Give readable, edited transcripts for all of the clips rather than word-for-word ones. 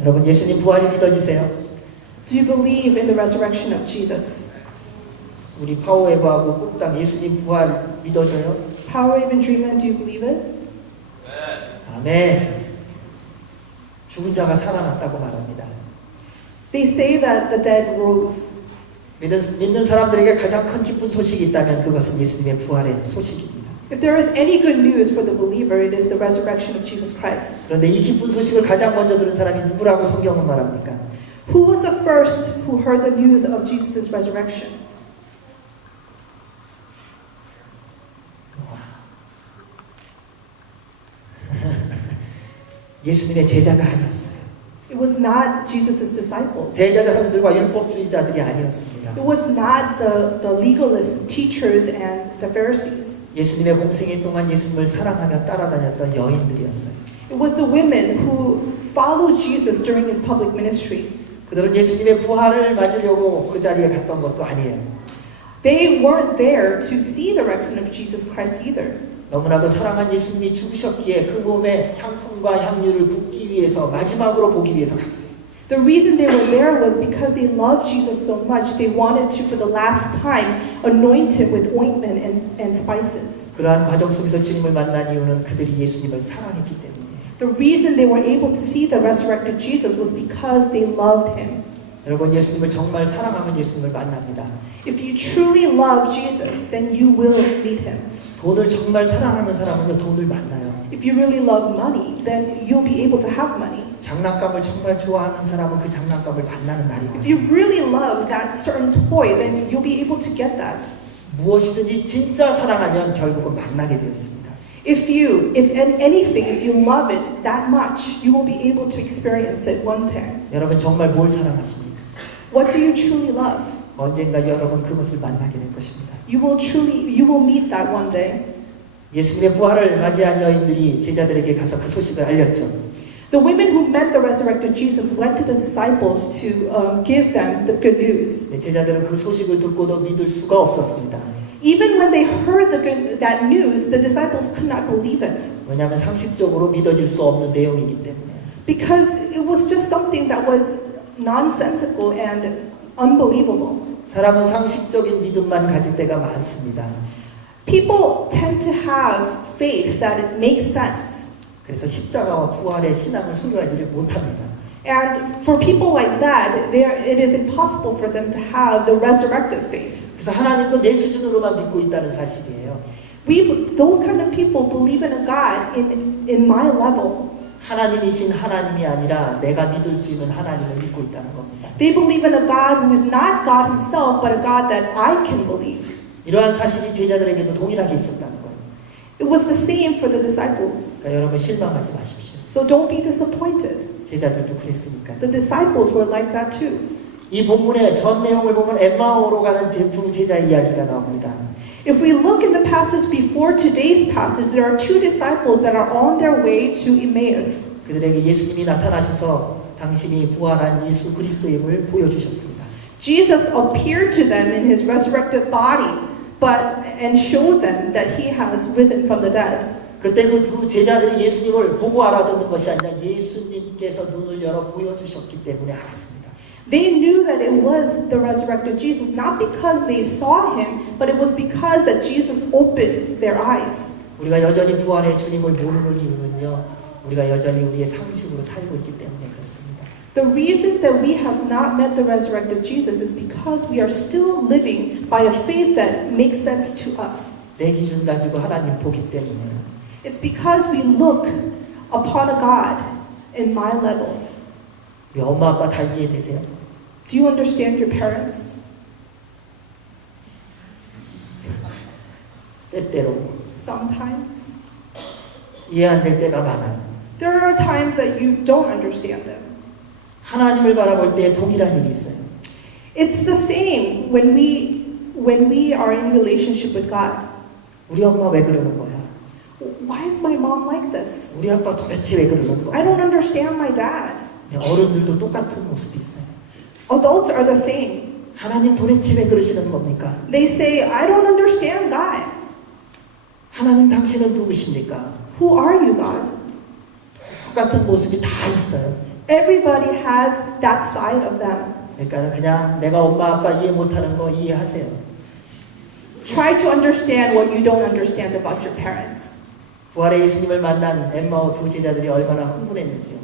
여러분 예수님 부활이 믿어지세요? Do you believe in the resurrection of Jesus? 우리 파워웨이브하고 꾹딱 예수님 부활 믿어져요? Powerwave and Dreamland, do you believe it? 아멘. 죽은 자가 살아났다고 말합니다. They say that the dead rose. 믿는 사람들에게 가장 큰 기쁜 소식이 있다면 그것은 예수님의 부활의 소식입니다. If there is any good news for the believer, it is the resurrection of Jesus Christ. 그런데 이 기쁜 소식을 가장 먼저 들은 사람이 누구라고 성경은 말합니까? Who was the first who heard the news of Jesus' resurrection? 예수님의 제자가 아니었어요. It was not Jesus' disciples. 대제사장들과 율법주의자들이 아니었습니다. It was not the legalists, teachers, and the Pharisees. 예수님의 공생애 동안 예수님을 사랑하며 따라다녔던 여인들이었어요. It was the women who followed Jesus during his public ministry. 그들은 예수님의 부활을 맞으려고 그 자리에 갔던 것도 아니에요. They weren't there to see the resurrection of Jesus Christ either. 너무나도 사랑한 예수님이 죽으셨기에 그 몸에 향품과 향유를 붓기 위해서 마지막으로 보기 위해서 갔어요. The reason they were there was because they loved Jesus so much. They wanted to, for the last time, anoint him with ointment and spices. 그러한 과정 속에서 주님을 만난 이유는 그들이 예수님을 사랑했기 때문이에요. The reason they were able to see the resurrected Jesus was because they loved him. 여러분 예수님을 정말 사랑하면 예수님을 만납니다. If you truly love Jesus, then you will meet him. 돈을 정말 사랑하는 사람은요 돈을 만나요. If you really love money, then you'll be able to have money. 장난감을 정말 좋아하는 사람은 그 장난감을 만나는 날이 If 와요. you really love that certain toy, then you'll be able to get that. 무엇이든지 진짜 사랑하면 결국은 만나게 되어 있습니다. If anything, if you love it that much, you will be able to experience it one time. 여러분 정말 뭘 사랑하십니까? What do you truly love? 언젠가 여러분 그것을 만나게 될 것입니다. You will meet that one day. 예수님의 부활을 맞이한 여인들이 제자들에게 가서 그 소식을 알렸죠. The women who met the resurrected Jesus went to the disciples to give them the good news. 제자들은 그 소식을 듣고도 믿을 수가 없었습니다. Even when they heard that news, the disciples could not believe it. 왜냐하면 상식적으로 믿어질 수 없는 내용이기 때문에. Because it was just something that was nonsensical and unbelievable. 사람은 상식적인 믿음만 가질 때가 많습니다. People tend to have faith that it makes sense. 그래서 십자가와 부활의 신앙을 소유하지를 못합니다. And for people like that, it is impossible for them to have the resurrected faith. 그래서 하나님도 내 수준으로만 믿고 있다는 사실이에요. Those kind of people believe in a God in my level. 하나님이신 하나님이 아니라 내가 믿을 수 있는 하나님을 믿고 있다는 겁니다. They believe in a God who is not God himself, but a God that I can believe. 이러한 사실이 제자들에게도 동일하게 있었다는 거예요. It was the same for the disciples. 그러니까 여러분 실망하지 마십시오. So don't be disappointed. 제자들도 그랬으니까. The disciples were like that too. 이 본문의 전 내용을 보면 엠마오로 가는 두 제자 이야기가 나옵니다. If we look in the passage before today's passage, there are two disciples that are on their way to Emmaus. 그들에게 예수님이 나타나셔서 당신이 부활한 예수 그리스도임을 보여주셨습니다. Jesus appeared to them in his resurrected body, and showed them that he has risen from the dead. 그때 그 두 제자들이 예수님을 보고 알아듣는 것이 아니라 예수님께서 눈을 열어 보여주셨기 때문에 알았습니다. They knew that it was the resurrected Jesus, not because they saw him, but it was because that Jesus opened their eyes. 우리가 여전히 부활의 주님을 모르는 이유는요, 우리가 여전히 우리의 상식으로 살고 있기 때문에 그렇습니다. The reason that we have not met the resurrected Jesus is because we are still living by a faith that makes sense to us. 내 기준 가지고 하나님 보기 때문에요. It's because we look upon a God in my level. 우리 엄마 아빠 다 이해되세요? Do you understand your parents? 때때로 Sometimes. 이해 안 될 때가 많아요. There are times that you don't understand them. 하나님을 바라볼 때 동일한 일이 있어요. It's the same when we are in relationship with God. 우리 엄마 왜 그러는 거야? Why is my mom like this? 우리 아빠 도대체 왜 그러는 거야? I don't understand my dad. 어른들도 똑같은 모습이 있어요. Adults are the same. 하나님 도대체 왜 그러시는 겁니까? They say, I don't understand God. 하나님 당신은 누구십니까? Who are you, God? 똑같은 모습이 다 있어요. Everybody has that side of them. 그러니까 그냥 내가 엄마 아빠 이해 못하는 거 이해하세요. Try to understand what you don't understand about your parents. 부활의 예수님을 만난 엠마오 두 제자들이 얼마나 흥분했는지요.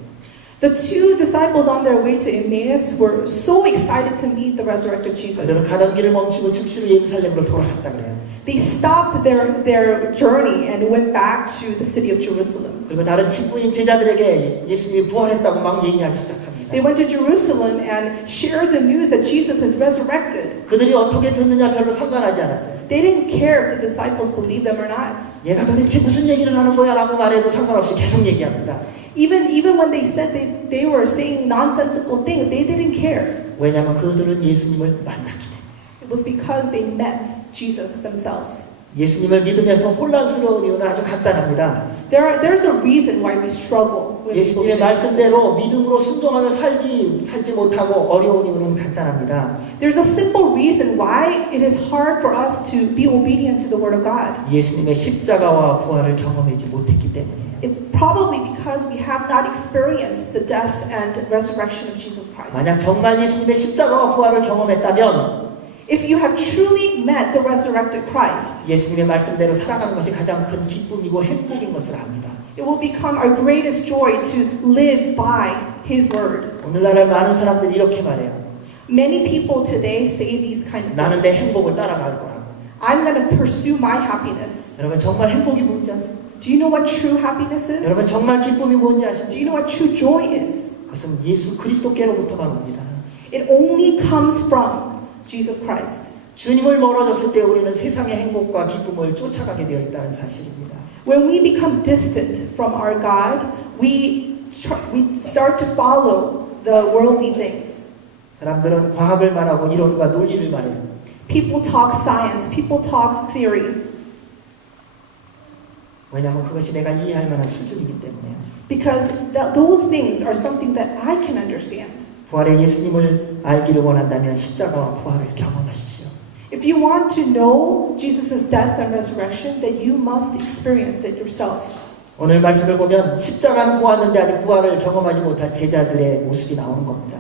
The two disciples on their way to Emmaus were so excited to meet the resurrected 그들은 Jesus. 가던 길을 멈추고 즉시로 예루살렘으로 돌아갔다 그래요. They stopped their journey and went back to the city of Jerusalem. 그리고 다른 친구인 제자들에게 예수님이 부활했다고 막 얘기하기 시작합니다. They went to Jerusalem and shared the news that Jesus has resurrected. 그들이 어떻게 듣느냐 별로 상관하지 않았어요. They didn't care if the disciples believed them or not. 얘가 도대체 무슨 얘기를 하는 거야 라고 말해도 상관없이 계속 얘기합니다. Even when they said they were saying nonsensical things, they didn't care. 왜냐하면 그들은 예수님을 만났기 때문에. It was because they met Jesus themselves. 예수님을 믿으면서 혼란스러운 이유는 아주 간단합니다. There's a reason why we struggle when we 예수님의 believe in Jesus. 말씀대로 믿음으로 순종하며 살지 못하고 어려운 이유는 간단합니다. There's a simple reason why it is hard for us to be obedient to the Word of God. 예수님의 십자가와 부활을 경험하지 못했기 때문이에요. It's probably because we have not experienced the death and resurrection of Jesus Christ. 만약 정말 예수님의 십자가와 부활을 경험했다면 If you have truly met the resurrected Christ, 예수님의 말씀대로 살아가는 것이 가장 큰 기쁨이고 행복인 것을 압니다. it will become our greatest joy to live by His Word. 오늘날 많은 사람들이 이렇게 말해요. Many people today say these kind of 나는 내 things. 행복을 따라갈 거라고. I'm going to pursue my happiness. 여러분 정말 행복이 뭔지 아세요? Do you know what true happiness is? 여러분 정말 기쁨이 뭔지 Do 아십니까? you know what true joy is? 그것은 예수 그리스도께로부터만 옵니다. It only comes from Jesus Christ. 주님을 멀어졌을 때 우리는 세상의 행복과 기쁨을 쫓아가게 되어 있다는 사실입니다. When we become distant from our God, we start to follow the worldly things. 사람들은 과학을 말하고 이론과 논리를 말해요. People talk science, people talk theory, 왜냐하면 그것이 내가 이해할 만한 수준이기 때문에요. because those things are something that I can understand. 부활의 예수님을 알기를 원한다면 십자가와 부활을 경험하십시오. If you want to know Jesus' death and resurrection, then you must experience it yourself. 오늘 말씀을 보면 십자가는 보았는데 아직 부활을 경험하지 못한 제자들의 모습이 나오는 겁니다.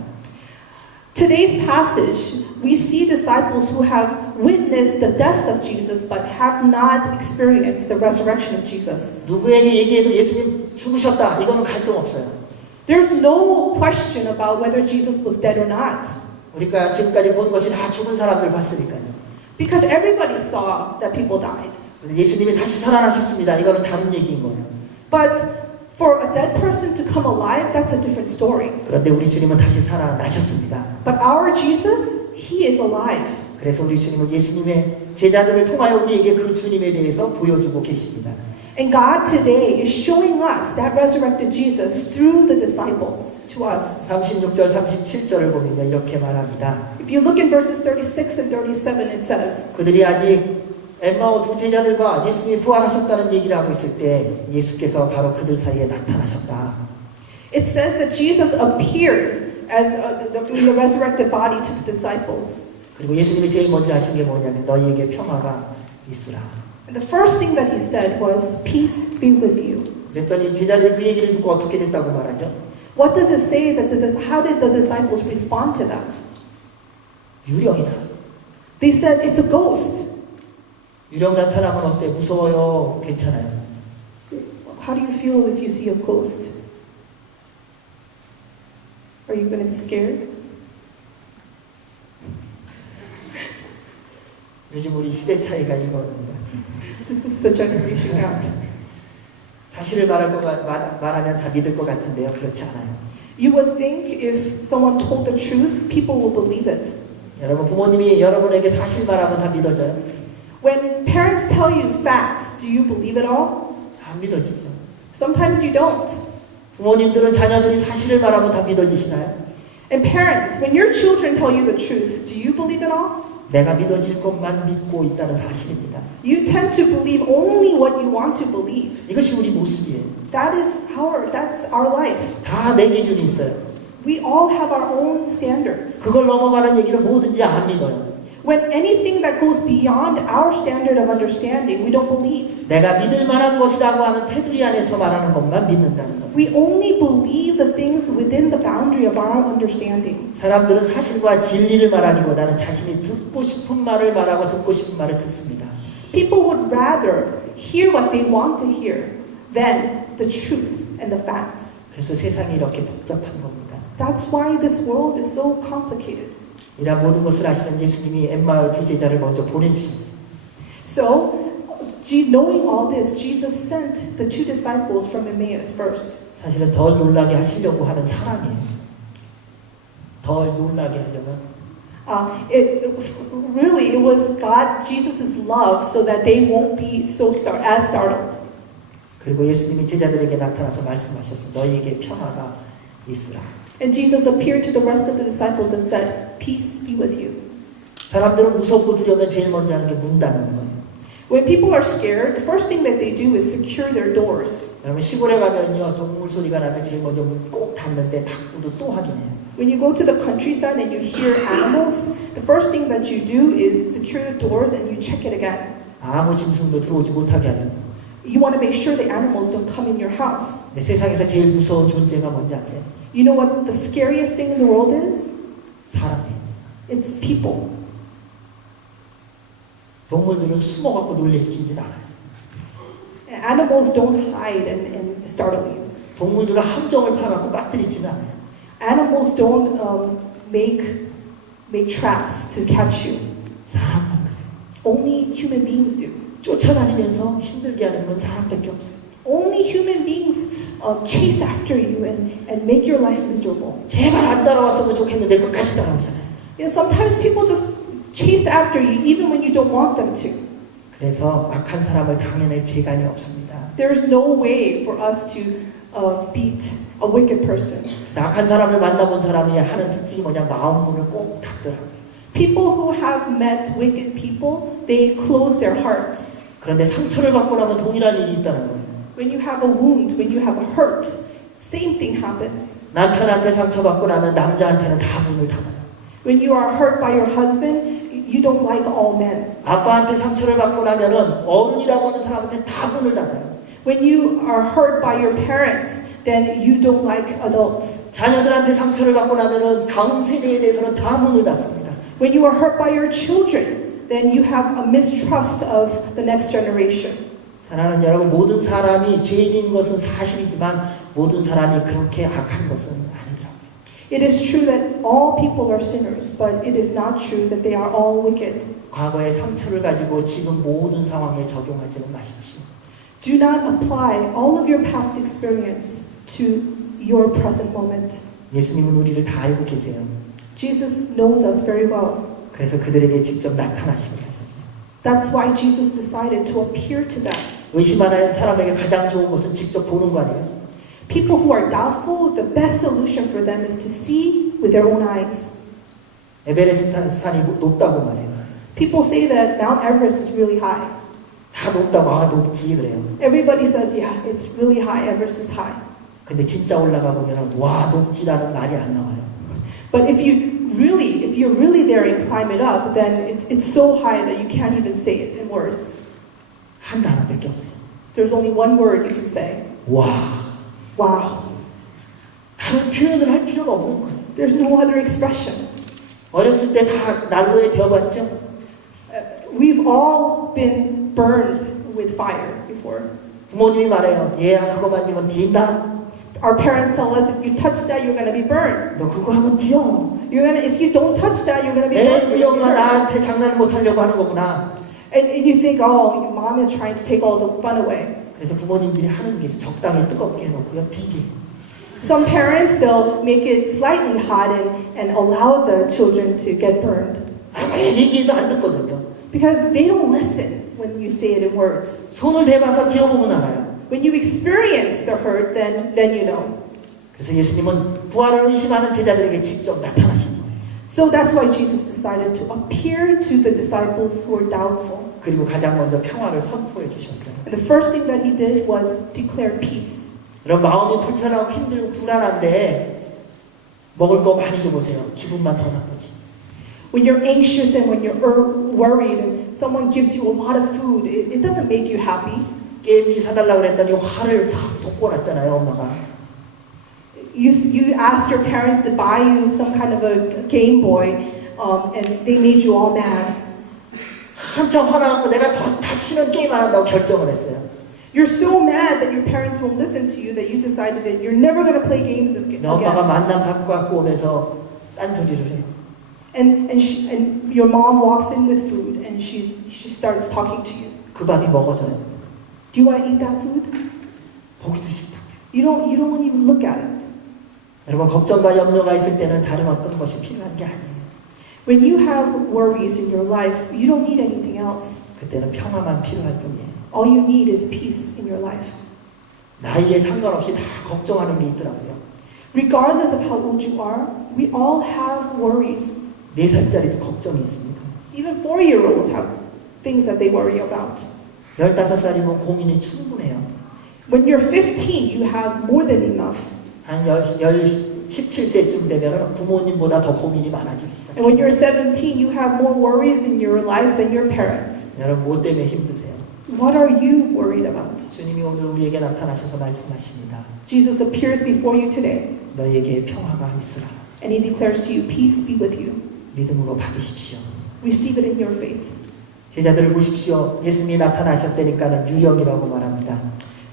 Today's passage, we see disciples who have witnessed the death of Jesus but have not experienced the resurrection of Jesus. 누구에게 얘기해도 예수님 죽으셨다. 이거는 갈등 없어요. There's no question about whether Jesus was dead or not, 우리가 지금까지 본 것이 다 죽은 사람들 봤으니까요. because everybody saw that people died. 근데 예수님이 다시 살아나셨습니다. 이거는 다른 얘기인 거예요. But for a dead person to come alive, that's a different story. 그런데 우리 주님은 다시 살아나셨습니다. But our Jesus, He is alive. 그래서 우리 주님은 예수님의 제자들을 통하여 우리에게 그 주님에 대해서 보여주고 계십니다. And God today is showing us that resurrected Jesus through the disciples to us. 36절, 37절을 보면요. 이렇게 말합니다. If you look in verses 36 and 37, it says, 그들이 아직 엠마오 두 제자들과 예수님이 부활하셨다는 얘기를 하고 있을 때 예수께서 바로 그들 사이에 나타나셨다. it says that Jesus appeared as in the resurrected body to the disciples. 그리고 예수님이 제일 먼저 하신 게 뭐냐면 너희에게 평화가 있으라. And the first thing that He said was, peace be with you. 그랬더니 제자들이 그 얘기를 듣고 어떻게 됐다고 말하죠? What does it say that how did the disciples respond to that? 유령이다. They said, it's a ghost. 유령 나타나면 어때? 무서워요? 괜찮아요? How do you feel if you see a ghost? Are you going to be scared? 요즘 우리 시대 차이가 이겁니다. This is the generation gap. 사실을 말하면 다 믿을 것 같은데요. 그렇지 않아요. You would think if someone told the truth, people will believe it. 여러분 부모님이 여러분에게 사실 말하면 다 믿어져요? When parents tell you facts, do you believe it all? 안 믿어지죠. Sometimes you don't. 부모님들은 자녀들이 사실을 말하면 다 믿어지시나요? And parents, when your children tell you the truth, do you believe it all? 내가 믿어질 것만 믿고 있다는 사실입니다. You tend to believe only what you want to believe. 이것이 우리 모습이에요. That's our life. 다 내 기준이 있어요. We all have our own standards. 그걸 넘어가는 얘기는 뭐든지 안 믿어요. When anything that goes beyond our standard of understanding, we don't believe. 내가 믿을 만한 것이라고 하는 테두리 안에서 말하는 것만 믿는다는 거예요. We only believe the things within the boundary of our understanding. 사람들은 사실과 진리를 말하기보다는 자신이 듣고 싶은 말을 말하고 듣고 싶은 말을 듣습니다. People would rather hear what they want to hear than the truth and the facts. 그래서 세상이 이렇게 복잡한 겁니다. That's why this world is so complicated. 이런 모든 것을 아시는 예수님이 엠마오 두 제자를 먼저 보내주셨어요. So, knowing all this, Jesus sent the two disciples from Emmaus first. 사실은 덜 놀라게 하시려고 하는 사랑이에요. 덜 놀라게 하려면 Really, it was God, Jesus' love, so that they won't be as startled. 그리고 예수님이 제자들에게 나타나서 말씀하셨어요. 너희에게 평화가 있으라. And Jesus appeared to the rest of the disciples and said, "Peace be with you." 사람들은 무섭고 두려우면 제일 먼저 하는 게 문 닫는 거예요. When people are scared, the first thing that they do is secure their doors. 여러분 시골에 가면요 동물 소리가 나면 제일 먼저 문 꼭 닫는데 닫고도 또 하긴 해요. When you go to the countryside and you hear animals, the first thing that you do is secure the doors and you check it again. 아무 짐승도 들어오지 못하게 하려고. You want to make sure the animals don't come in your house. 근데 세상에서 제일 무서운 존재가 뭔지 아세요? You know what the scariest thing in the world is? 사람이에요. It's people. 동물들은 숨어갖고 놀래키진 않아요. Animals don't hide and startle you. 동물들은 함정을 파갖고 빠뜨리지는 않아요. Animals don't make traps to catch you. 사람만 그래요. Only human beings do. 쫓아다니면서 힘들게 하는 건 사람밖에 없어요. Only human beings chase after you and make your life miserable. 제발 안 따라왔으면 좋겠는데 끝까지 따라오잖아요. You know, sometimes people just chase after you even when you don't want them to. 그래서 악한 사람을 당연히 재간이 없습니다. There's no way for us to beat a wicked person. 그래서 악한 사람을 만나본 사람이 하는 특징이 뭐냐 마음 문을 꼭 닫더라고요. People who have met wicked people, they close their hearts. 그런데 상처를 받고 나면 동일한 일이 있다는 거예요. When you have a wound, when you have a hurt, same thing happens. 남편한테 상처받고 나면 남자한테는 다 문을 닫아요. When you are hurt by your husband, you don't like all men. 아빠한테 상처를 받고 나면은 어른이라고 하는 사람한테 다 문을 닫아요. When you are hurt by your parents, then you don't like adults. 자녀들한테 상처를 받고 나면은 다음 세대에 대해서는 다 문을 닫습니다. When you are hurt by your children, then you have a mistrust of the next generation. 사랑하는 여러분, 모든 사람이 죄인인 것은 사실이지만 모든 사람이 그렇게 악한 것은 아니더라고요. It is true that all people are sinners, but it is not true that they are all wicked. 과거의 상처를 가지고 지금 모든 상황에 적용하지는 마십시오. Do not apply all of your past experience to your present moment. 예수님은 우리를 다 알고 계세요. Jesus knows us very well. 그래서 그들에게 직접 나타나시게 하셨어요. That's why Jesus decided to appear to them. 의심하는 사람에게 가장 좋은 것은 직접 보는 거 아니에요? People who are doubtful, the best solution for them is to see with their own eyes. 에베레스트 산이 높다고 말해요. People say that Mount Everest is really high. 다 높다고 아 높지 그래요. Everybody says, yeah, it's really high, Everest is high. 근데 진짜 올라가 보면은 와 높지라는 말이 안 나와요. But if you're really there and climb it up, then it's so high that you can't even say it in words. 한 단어밖에 없어요. There's only one word you can say. 와. Wow. 다른 표현을 할 필요가 없는 거예요. There's no other expression. 어렸을 때 다 난로에 데워봤죠? We've all been burned with fire before. 부모님이 말해요. 얘야 그거 만지면 딘다. Our parents tell us if you touch that, you're going to be burned. 너 그거 하면 뒤어. If you don't touch that, you're going to be burned. 우리 엄마 나한테 장난을 못 하려고 하는 거구나. And you think, oh, your mom is trying to take all the fun away. 그래서 부모님들이 하는 게 적당히 뜨겁게 해놓고요. 튀기. Some parents, they'll make it slightly hot and allow the children to get burned. 아무리 얘기해도 안 듣거든요. Because they don't listen when you say it in words. 손을 대봐서 뒤어보면 알아요. When you experience the hurt, then you know. 그래서 예수님은 부활을 의심하는 제자들에게 직접 나타나신 거예요. So that's why Jesus decided to appear to the disciples who were doubtful. 그리고 가장 먼저 평화를 선포해 주셨어요. And the first thing that he did was declare peace. 여러분 마음이 불편하고 힘들고 불안한데 먹을 거 많이 줘보세요. 기분만 더 나쁘지. When you're anxious and when you're worried and someone gives you a lot of food, it doesn't make you happy. 게임기 사달라고 그랬더니 화를 다 돋궈놨잖아요, 엄마가. You asked your parents to buy you some kind of a Game Boy, and they made you all mad. 한참 화나갖고 내가 다시는 게임 안 한다고 결정을 했어요. You're so mad that your parents won't listen to you that you decided that you're never going to play games again. 내 엄마가 만난 밥 갖고 오면서 딴소리를 해요. And your mom walks in with food and she starts talking to you. 그 밥이 먹어져요. Do you want to eat that food? 보기도 싫다. You don't want to even look at it. 여러분 걱정과 염려가 있을 때는 다른 어떤 것이 필요한 게 아니에요. When you have worries in your life, you don't need anything else. 그때는 평화만 필요할 뿐이에요. All you need is peace in your life. 나이에 상관없이 다 걱정하는 게 있더라고요. Regardless of how old you are, we all have worries. 4살짜리도 걱정이 있습니다. Even 4-year-olds have things that they worry about. 15살이면 고민이 충분해요. When you're 15, you have more than enough. 한 17세쯤 되면 부모님보다 더 고민이 많아지기 시작해요. And when you're 17, you have more worries in your life than your parents. 여러분 뭐 때문에 힘드세요? What are you worried about? 주님이 오늘 우리에게 나타나셔서 말씀하십니다. Jesus appears before you today, 너에게 평화가 있으라. and he declares to you, peace be with you. 믿음으로 받으십시오. Receive it in your faith. 제자들을 보십시오. 예수님이 나타나셨다니까는 유령이라고 말합니다.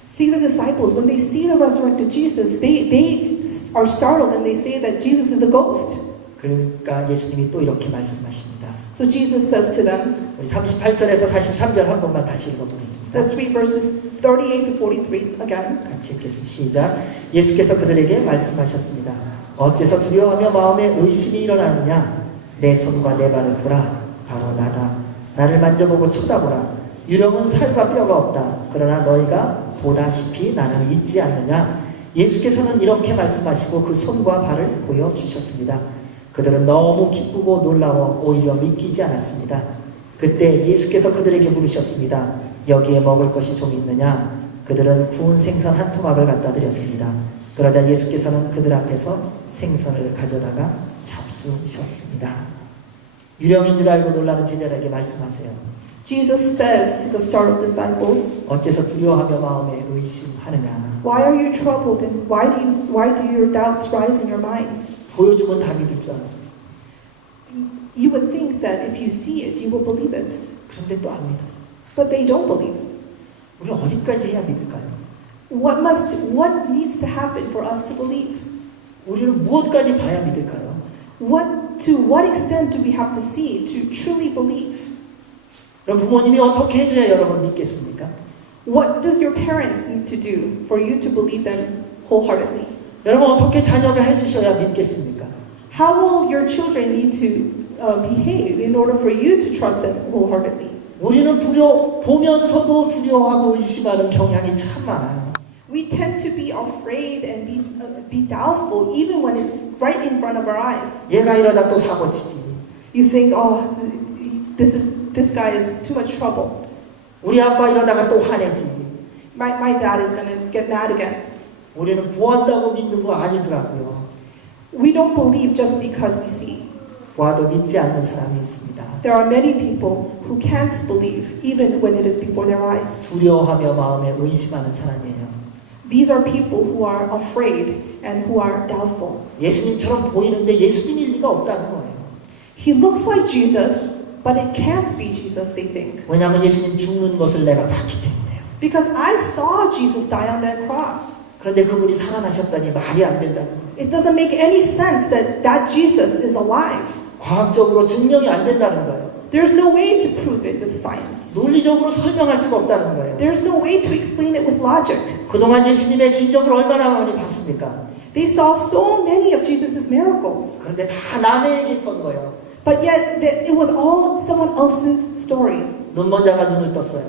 See the disciples, when they see the resurrected Jesus, they are startled and they say that Jesus is a ghost. 그러니까 예수님이 또 이렇게 말씀하십니다. So Jesus says to them, 우리 38절에서 43절 한 번만 다시 읽어보겠습니다. let's read verses 38 to 43 again. 같이 읽겠습니다. 시작. 예수께서 그들에게 말씀하셨습니다. 어째서 두려워하며 마음에 의심이 일어나느냐? 내 손과 내 발을 보라. 바로 나다. 나를 만져보고 쳐다보라. 유령은 살과 뼈가 없다. 그러나 너희가 보다시피 나는 있지 않느냐? 예수께서는 이렇게 말씀하시고 그 손과 발을 보여주셨습니다. 그들은 너무 기쁘고 놀라워 오히려 믿기지 않았습니다. 그때 예수께서 그들에게 물으셨습니다. 여기에 먹을 것이 좀 있느냐? 그들은 구운 생선 한 토막을 갖다 드렸습니다. 그러자 예수께서는 그들 앞에서 생선을 가져다가 잡수셨습니다. 유령인 줄 알고 놀라는 제자들에게 말씀하세요. Jesus says to the startled disciples, 어째서 두려워하며 마음에 의심하느냐? why are you troubled and why do your doubts rise in your minds? 보여주면 다 믿을 줄 알았어요. You would think that if you see it, you will believe it. 그런데 또 안 믿어요. But they don't believe. 우리 어디까지 해야 믿을까요? What needs to happen for us to believe? 우리는 무엇까지 봐야 믿을까요? To what extent do we have to see to truly believe? 그럼 부모님이 어떻게 해줘야 여러분 믿겠습니까? What does your parents need to do for you to believe them wholeheartedly? 여러분 어떻게 자녀가 해주셔야 믿겠습니까? How will your children need to behave in order for you to trust them wholeheartedly? 우리는 보면서도 두려워하고 의심하는 경향이 참 많아요. We tend to be afraid and be doubtful even when it's right in front of our eyes. 얘가 이러다 또 사고 치지. You think, oh, this guy is too much trouble. 우리 아빠 이러다가 또 화내지. My dad is going to get mad again. 우리는 보았다고 믿는 거 아니더라고요. We don't believe just because we see. 보아도 믿지 않는 사람이 있습니다. There are many people who can't believe even when it is before their eyes. 두려워하며 마음에 의심하는 사람이에요. These are people who are afraid and who are doubtful. 예수님처럼 보이는데 예수님일 리가 없다는 거예요. He looks like Jesus, but it can't be Jesus, they think. 왜냐하면 예수님 죽는 것을 내가 봤기 때문에요. Because I saw Jesus die on that cross. 그런데 그분이 살아나셨다니 말이 안 된다는 거예요. It doesn't make any sense that Jesus is alive. 과학적으로 증명이 안 된다는 거예요. There's no way to prove it with science. 논리적으로 설명할 수가 없다는 거예요. There's no way to explain it with logic. 그동안 예수님의 기적을 얼마나 많이 봤습니까? They saw so many of Jesus' miracles. 그런데 다 남의 얘기했던 거예요. But yet, it was all someone else's story. 눈먼 자가 눈을 떴어요.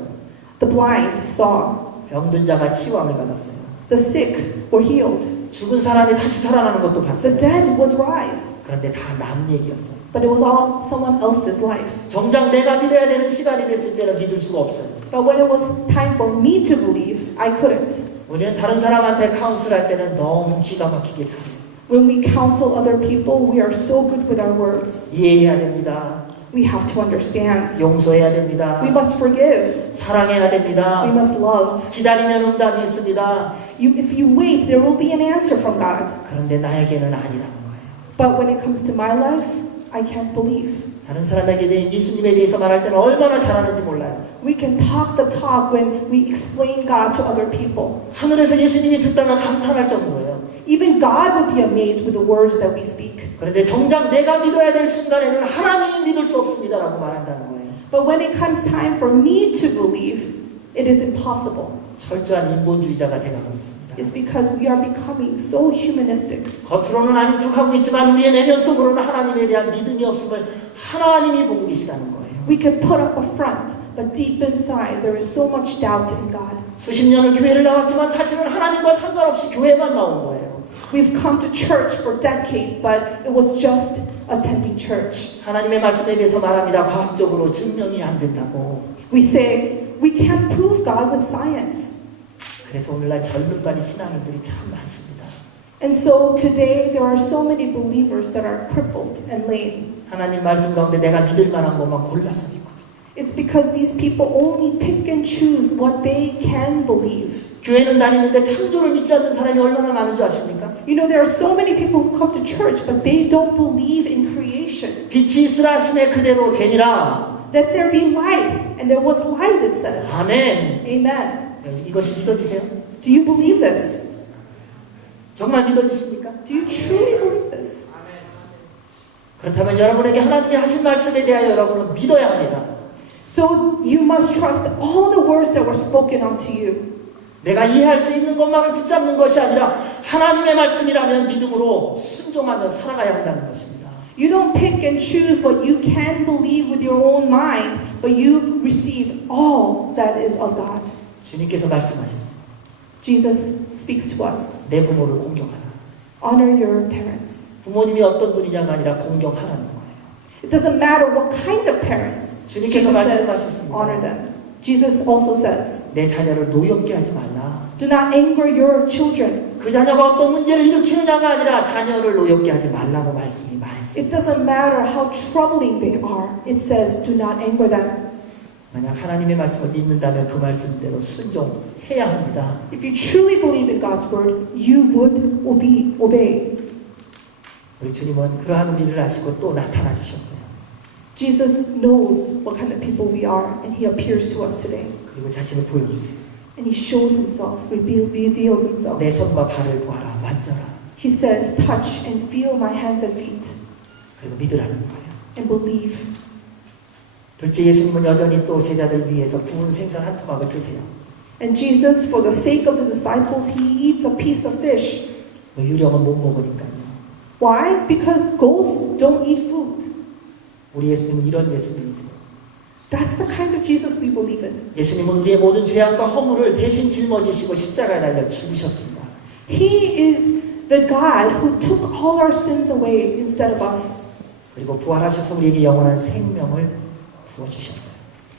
The blind saw. 병든 자가 치유함을 받았어요. The sick were healed. 죽은 사람이 다시 살아나는 것도 The 봤어요. dead was raised. 그런데 다 남 얘기였어요. But it was all someone else's life. 정작 내가 믿어야 되는 시간이 됐을 때는 믿을 수가 없어요. But when it was time for me to believe, I couldn't. 우리는 다른 사람한테 카운슬 할 때는 너무 기가 막히게 잘해요. When we counsel other people, we are so good with our words. 이해해야 됩니다. We have to understand. 용서해야 됩니다. We must forgive. 사랑해야 됩니다. We must love. 기다리면 응답이 있습니다. If you wait, there will be an answer from God. 그런데 나에게는 아니라는 거예요. But when it comes to my life, I can't believe. 다른 사람에게 대해 예수님에 대해서 말할 때는 얼마나 잘하는지 몰라요. We can talk the talk when we explain God to other people. 하늘에서 예수님이 듣다가 감탄할 정도예요. Even God would be amazed with the words that we speak. 그런데 정작 내가 믿어야 될 순간에는 하나님이 믿을 수 없습니다라고 말한다는 거예요. But when it comes time for me to believe, it is impossible. 철저한 인본주의자가 돼가고 있습니다. It's because we are becoming so humanistic. 겉으로는 아닌 척하고 있지만 우리의 내면 속으로는 하나님에 대한 믿음이 없음을 하나님이 보고 계시다는 거예요. We can put up a front, but deep inside there is so much doubt in God. 수십 년을 교회를 나왔지만 사실은 하나님과 상관없이 교회만 나온 거예요. We've come to church for decades, but it was just attending church. 하나님의 말씀에 대해서 말합니다. 과학적으로 증명이 안 된다고. We say, we can't prove God with science. 그래서 오늘날 젊은발이 신앙인들이 참 많습니다. And so today there are so many believers that are crippled and lame. 하나님 말씀 가운데 내가 믿을 만한 것만 골라서 믿거든요. It's because these people only pick and choose what they can believe. 교회는 다니는데 창조를 믿지 않는 사람이 얼마나 많은 줄 아십니까? You know, there are so many people who come to church, but they don't believe in creation. 빛이 있으라 하심에 그대로 되니라. That there be light, and there was light, it says. 아멘. Amen. 이것이 믿어지세요? Do you believe this? 정말 믿어지십니까? Do you truly believe this? 그렇다면 여러분에게 하나님이 하신 말씀에 대하여 여러분은 믿어야 합니다. So you must trust all the words that were spoken unto you. 내가 이해할 수 있는 것만을 붙잡는 것이 아니라 하나님의 말씀이라면 믿음으로 순종하며 살아가야 한다는 것입니다. You don't pick and choose what you can believe with your own mind, but you receive all that is of God. 주님께서 말씀하셨어요. Jesus speaks to us. 내 부모를 공경하라. Honor your parents. 부모님이 어떤 분이냐가 아니라 공경하라는 거예요. It doesn't matter what kind of parents. 주님께서 Jesus says, 말씀하셨습니다. honor them. Jesus also says, 내 자녀를 노엽게 하지 말라. do not anger your children. 그 자녀가 어떤 문제를 일으키느냐가 아니라 자녀를 노엽게 하지 말라고 말씀이 말했어요. It doesn't matter how troubling they are. It says, do not anger them. 만약 하나님의 말씀을 믿는다면 그 말씀대로 순종해야 합니다. If you truly believe in God's word, you would obey. 우리 주님은 그러한 우리를 아시고 또 나타나 주셨어요. Jesus knows what kind of people we are, and He appears to us today. 그리고 자신을 보여주세요. And He shows Himself, reveals Himself. 내 손과 발을 보아라, 만져라. He says, touch and feel my hands and feet, 그리고 믿으라는 거예요. and believe. 둘째, 예수님은 여전히 또 제자들 위해서 구운 생선 한 토막을 드세요. And Jesus, for the sake of the disciples, He eats a piece of fish. 유령은 못 먹으니까요. Why? Because ghosts don't eat food. 우리 예수님은 이런 예수님이세요. That's the kind of Jesus we believe in. 예수님은 우리의 모든 죄악과 허물을 대신 짊어지시고 십자가에 달려 죽으셨습니다. He is the God who took all our sins away instead of us. 그리고 부활하셔서 우리에게 영원한 생명을 부어주셨어요.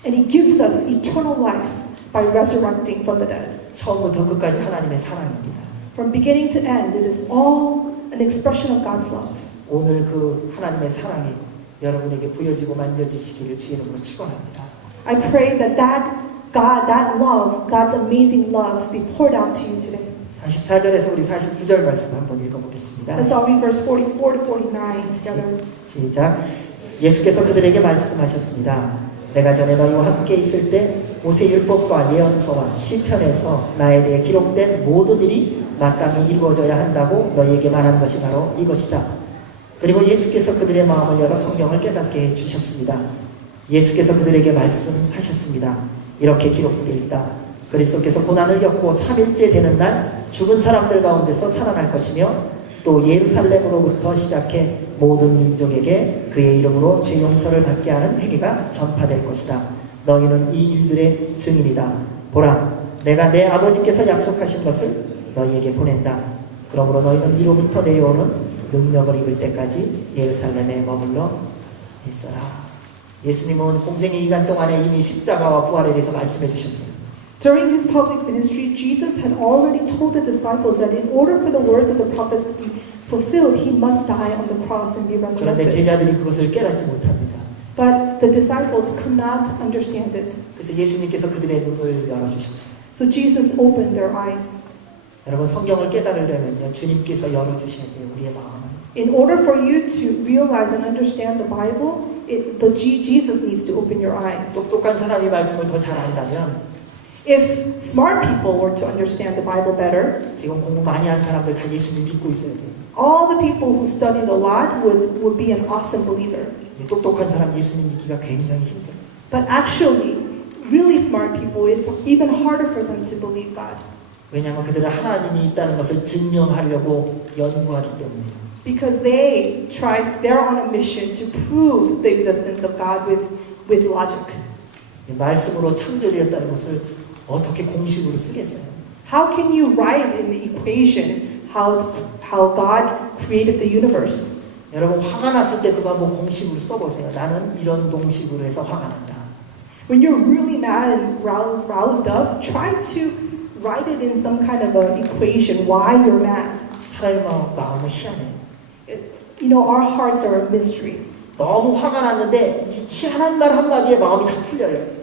And He gives us eternal life by resurrecting from the dead. 처음부터 끝까지 하나님의 사랑입니다. From beginning to end, it is all an expression of God's love. 오늘 그 하나님의 사랑이 여러분에게 보여지고 만져지시기를 주의 이름으로 축원합니다. I pray that that love, God's amazing love, be poured out to you today. 44절에서 우리 49절 말씀 한번 읽어보겠습니다. Let's all read verse 44 to 49 together. 시작. 예수께서 그들에게 말씀하셨습니다. 내가 전에 너희와 함께 있을 때 모세율법과 예언서와 시편에서 나에 대해 기록된 모든 일이 마땅히 이루어져야 한다고 너희에게 말한 것이 바로 이것이다. 그리고 예수께서 그들의 마음을 열어 성경을 깨닫게 해주셨습니다. 예수께서 그들에게 말씀하셨습니다. 이렇게 기록되어 있다. 그리스도께서 고난을 겪고 3일째 되는 날 죽은 사람들 가운데서 살아날 것이며 또 예루살렘으로부터 시작해 모든 민족에게 그의 이름으로 죄 용서를 받게 하는 회개가 전파될 것이다. 너희는 이 일들의 증인이다. 보라, 내가 내 아버지께서 약속하신 것을 너희에게 보낸다. 그러므로 너희는 위로부터 내려오는 능력을 입을 때까지 예루살렘에 머물러 있어라. 예수님은 공생의 기간 동안에 이미 십자가와 부활에 대해서 말씀해 주셨어요. During His public ministry, Jesus had already told the disciples that in order for the words of the prophets to be fulfilled, he must die on the cross and be 그런데 resurrected. 제자들이 그것을 깨닫지 못합니다. But the disciples could not understand it. 그래서 예수님께서 그들의 눈을 열어주셨어요. So Jesus opened their eyes. 여러분 성경을 깨달으려면요 주님께서 열어주셔야 돼요. 우리의 마음을. In order for you to realize and understand the Bible, Jesus needs to open your eyes. 똑똑한 사람이 말씀을 더 잘 안다면 If smart people were to understand the Bible better, 지금 공부 많이 한 사람들 다 예수님 믿고 있어야 돼요. all the people who studied a lot would be an awesome believer. 똑똑한 사람 예수님 믿기가 굉장히 힘들어요. But actually, really smart people, it's even harder for them to believe God. 왜냐하면 그들은 하나님이 있다는 것을 증명하려고 연구하기 때문이에요. Because they're on a mission to prove the existence of God with logic. 말씀으로 창조되었다는 것을 어떻게 공식으로 쓰겠어요? How can you write in the equation how God created the universe? 여러분 화가 났을 때 그거 한번 공식으로 써보세요. 나는 이런 동식으로 해서 화가 난다. When you're really mad and roused up, try to write it in some kind of an equation why you're mad. 사람의 마음은 희한해요. You know, our hearts are a mystery. 너무 화가 났는데 희한한 말 한마디에 마음이 다 풀려요.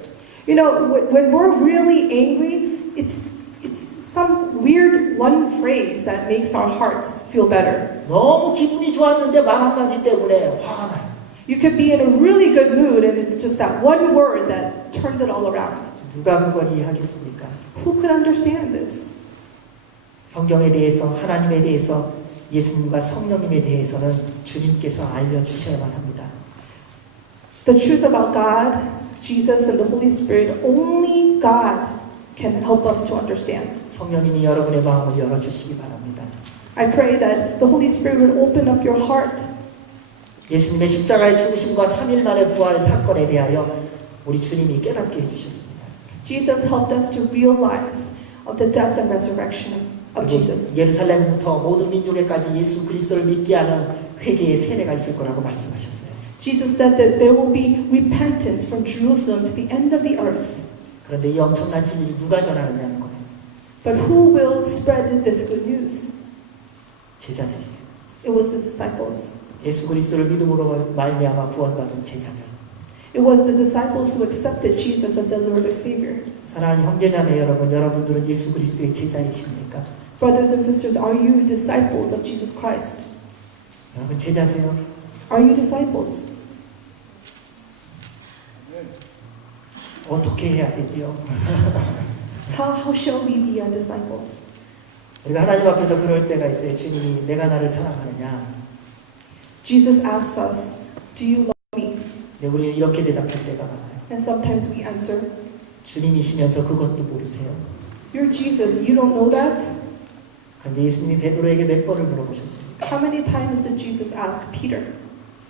You know, when we're really angry, it's some weird one phrase that makes our hearts feel better. 너무 기분이 좋았는데 말 한마디 때문에 화가 나요. You could be in a really good mood and it's just that one word that turns it all around. 누가 그걸 이해하겠습니까? Who could understand this? 성경에 대해서 하나님에 대해서 예수님과 성령님에 대해서는 주님께서 알려주셔야만 합니다. The truth about God, Jesus, and the Holy Spirit, only God can help us to understand. 성령님이 여러분의 마음을 열어주시기 바랍니다. I pray that the Holy Spirit will open up your heart. 예수님의 십자가의 죽으심과 3일 만의 부활 사건에 대하여 우리 주님이 깨닫게 해주셨습니다. Jesus helped us to realize of the death and resurrection of Jesus. 예루살렘부터 모든 민족에까지 예수 그리스도를 믿게 하는 회개의 세례가 있을 거라고 말씀하셨어요. Jesus said that there will be repentance from Jerusalem to the end of the earth. 그런데 이 엄청난 진리를 누가 전하느냐는 거예요. But who will spread this good news? 제자들이에요. It was the disciples. 예수 그리스도를 믿음으로 말미암아 구원받은 제자들. It was the disciples who accepted Jesus as their Lord and Savior. 사랑하는 형제자매 여러분, 여러분들은 예수 그리스도의 제자이십니까? Brothers and sisters, are you disciples of Jesus Christ? 여러분 제자세요? Are you disciples? 어떻게 해야 되지요? How shall we be a disciple? 우리가 하나님 앞에서 그럴 때가 있어요. 주님이 내가 나를 사랑하느냐? Jesus asks us, do you love me? 네, 우리는 이렇게 대답할 때가 많아요. And sometimes we answer, 주님이시면서 그것도 모르세요. you're Jesus, you don't know that? 그런데 예수님이 베드로에게 몇 번을 물어보셨습니까? How many times did Jesus ask Peter?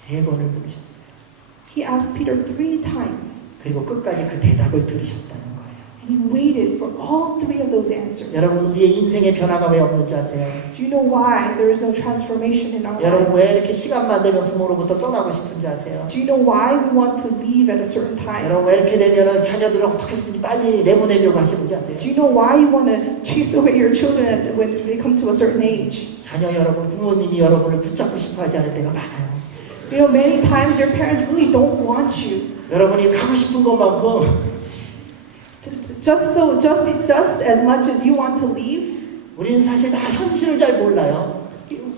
3번을 물으셨어요. He asked Peter 3 times. 그리고 끝까지 그 대답을 들으셨다는 거예요. And he waited for all 3 of those answers. 여러분 우리의 인생의 변화가 왜 없는 줄 아세요? Do you know why there is no transformation in our 여러분 lives? 왜 이렇게 시간만 되면 부모로부터 떠나고 싶은 줄 아세요? Do you know why we want to leave at a certain time? 여러분 왜 이렇게 되면 자녀들을 어떻게 해서든지 빨리 내보내려고 하시는지 아세요? Do you know why you want to chase away your children when they come to a certain age? 자녀 여러분, 부모님이 여러분을 붙잡고 싶어 하지 않을 때가 많아요. You know, many times your parents really don't want you. 여러분이 가고 싶은 것만큼 Just as much as you want to leave, 우리는 사실 다 현실을 잘 몰라요.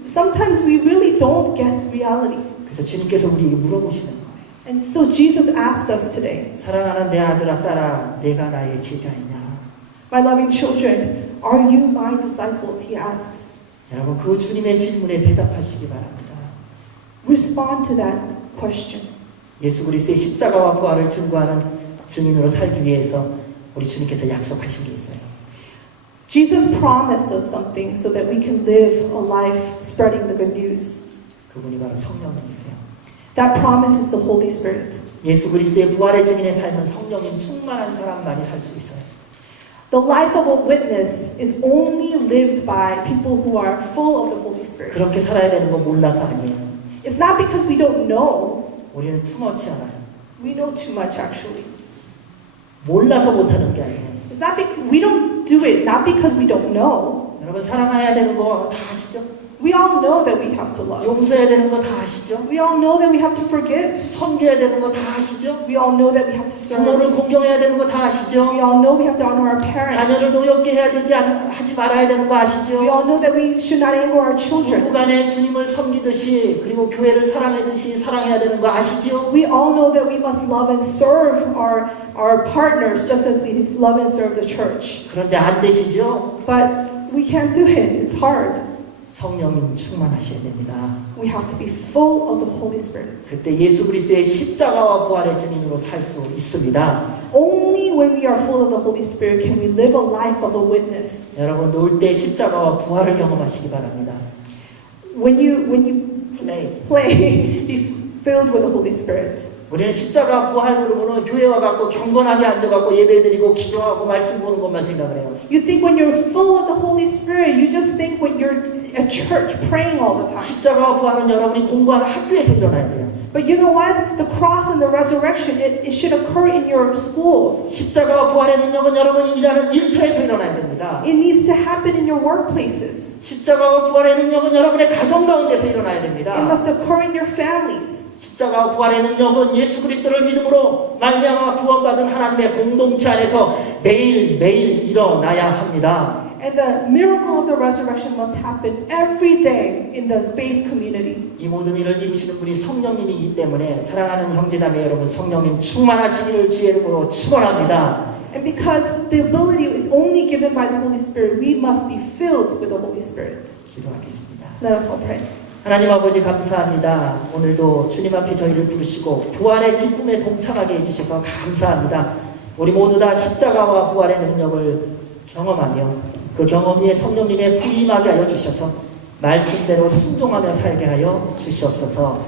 sometimes we really don't get reality. 그래서 주님께서 우리에게 물어보시는 거예요. And so Jesus asks us today, 사랑하는 내 아들아 딸아, 내가 나의 제자이냐? my loving children, are you my disciples? He asks. 여러분 그 주님의 질문에 대답하시기 바랍니다. Respond to that question. 예수 그리스도의 십자가와 부활을 증거하는 증인으로 살기 위해서 우리 주님께서 약속하신 게 있어요. Jesus promised us something so that we can live a life spreading the good news. 그분이 바로 성령님이세요. That promise is the Holy Spirit. 예수 그리스도의 부활의 증인의 삶은 성령님 충만한 사람만이 살 수 있어요. The life of a witness is only lived by people who are full of the Holy Spirit. 그렇게 살아야 되는 거 몰라서 아니에요. It's not because we don't know. 우리는 투머치 알아요. We know too much actually. 몰라서 못하는 게 아니에요. It's not because we don't do it not because we don't know. 여러분 사랑해야 되는 거 다 아시죠? We all know that we have to love. 용서해야 되는 거 다 아시죠? We all know that we have to forgive. 섬겨야 되는 거 다 아시죠? We all know that we have to 부모를 serve. 공경해야 되는 거 다 아시죠? We all know we have to honor our 자녀를 parents. 노엽게 해야 되지 하지 말아야 되는 거 아시죠? We all know that we should not anger our children. 부부간에 주님을 섬기듯이 그리고 교회를 사랑하듯이 사랑해야 되는 거 아시죠? We all know that we must love and serve our partners just as we love and serve the church. 그런데 안 되시죠? But we can't do it. It's hard. 성령님 충만하셔야 됩니다. We have to be full of the Holy Spirit. 그때 예수 그리스도의 십자가와 부활의 증인으로 살 수 있습니다. Only when we are full of the Holy Spirit can we live a life of a witness. 여러분 놀 때 십자가와 부활을 경험하시기 바랍니다. When you 플레이. play, be filled with the Holy Spirit. 우리는 십자가 부활 그러면은 교회 와갖고 경건하게 앉아갖고 예배드리고 기도하고 말씀 보는 것만 생각을 해요. You think when you're full of the Holy Spirit, you just think when you're at church praying all the time. 십자가와 부활은 여러분이 공부하는 학교에서 일어나야 돼요. But you know what? The cross and the resurrection, it should occur in your schools. 십자가와 부활의 능력은 여러분이 일하는 일터에서 일어나야 됩니다. It needs to happen in your workplaces. 십자가와 부활의 능력은 여러분의 가정 가운데서 일어나야 됩니다. It must occur in your families. 십자가와 부활의 능력은 예수 그리스도를 믿음으로 말미암아 구원받은 하나님의 공동체 안에서 매일매일 일어나야 합니다. And the miracle of the resurrection must happen every day in the faith community. 이 모든 일을 이루시는 분이 성령님이기 때문에 사랑하는 형제자매 여러분 성령님 충만하시기를 주의 이름으로 축원합니다. And because the ability is only given by the Holy Spirit, we must be filled with the Holy Spirit. 기도하겠습니다. Let us all pray. 하나님 아버지 감사합니다. 오늘도 주님 앞에 저희를 부르시고 부활의 기쁨에 동참하게 해주셔서 감사합니다. 우리 모두 다 십자가와 부활의 능력을 경험하며 그 경험 위에 성령님의 불임하게 하여 주셔서 말씀대로 순종하며 살게 하여 주시옵소서.